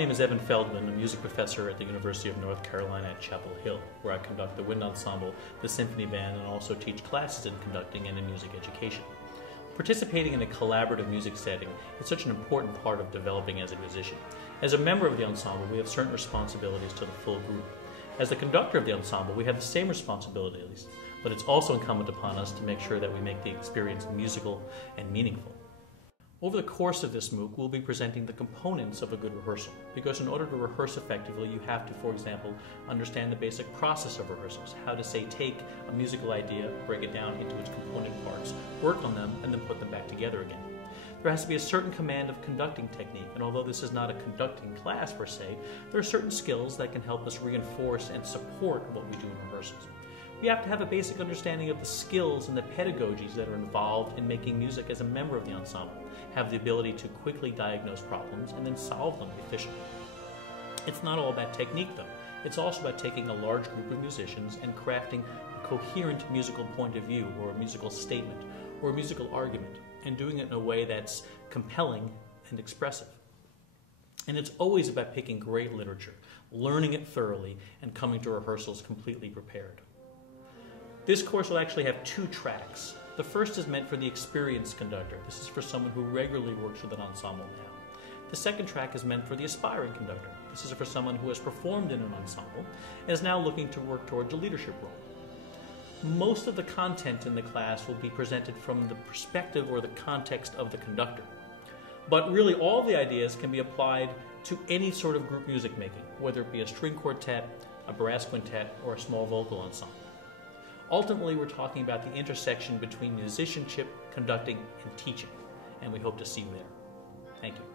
name is Evan Feldman, a music professor at the University of North Carolina at Chapel Hill, where I conduct the wind ensemble, the symphony band, and also teach classes in conducting and in music education. Participating in a collaborative music setting is such an important part of developing as a musician. As a member of the ensemble, we have certain responsibilities to the full group. As the conductor of the ensemble, we have the same responsibilities, but it's also incumbent upon us to make sure that we make the experience musical and meaningful. Over the course of this MOOC, we'll be presenting the components of a good rehearsal, because in order to rehearse effectively, you have to, for example, understand the basic process of rehearsals, how to, say, take a musical idea, break it down into its component parts, work on them, and then put them back together again. There has to be a certain command of conducting technique, and although this is not a conducting class per se, there are certain skills that can help us reinforce and support what we do in rehearsals. We have to have a basic understanding of the skills and the pedagogies that are involved in making music as a member of the ensemble, have the ability to quickly diagnose problems and then solve them efficiently. It's not all about technique though. It's also about taking a large group of musicians and crafting a coherent musical point of view or a musical statement or a musical argument, and doing it in a way that's compelling and expressive. And it's always about picking great literature, learning it thoroughly, and coming to rehearsals completely prepared. This course will actually have 2 tracks. The first is meant for the experienced conductor. This is for someone who regularly works with an ensemble now. The second track is meant for the aspiring conductor. This is for someone who has performed in an ensemble and is now looking to work towards a leadership role. Most of the content in the class will be presented from the perspective or the context of the conductor. But really all the ideas can be applied to any sort of group music making, whether it be a string quartet, a brass quintet, or a small vocal ensemble. Ultimately, we're talking about the intersection between musicianship, conducting, and teaching, and we hope to see you there. Thank you.